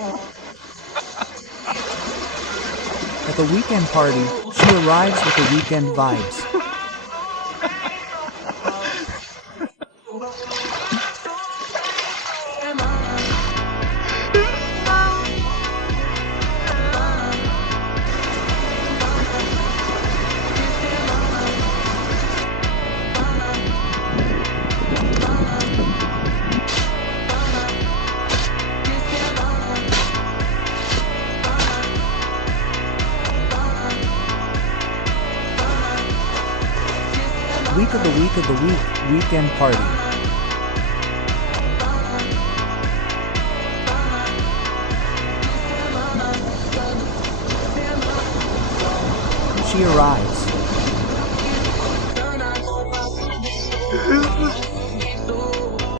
At the weekend party, she arrives with the weekend vibes. Week of the week, weekend party.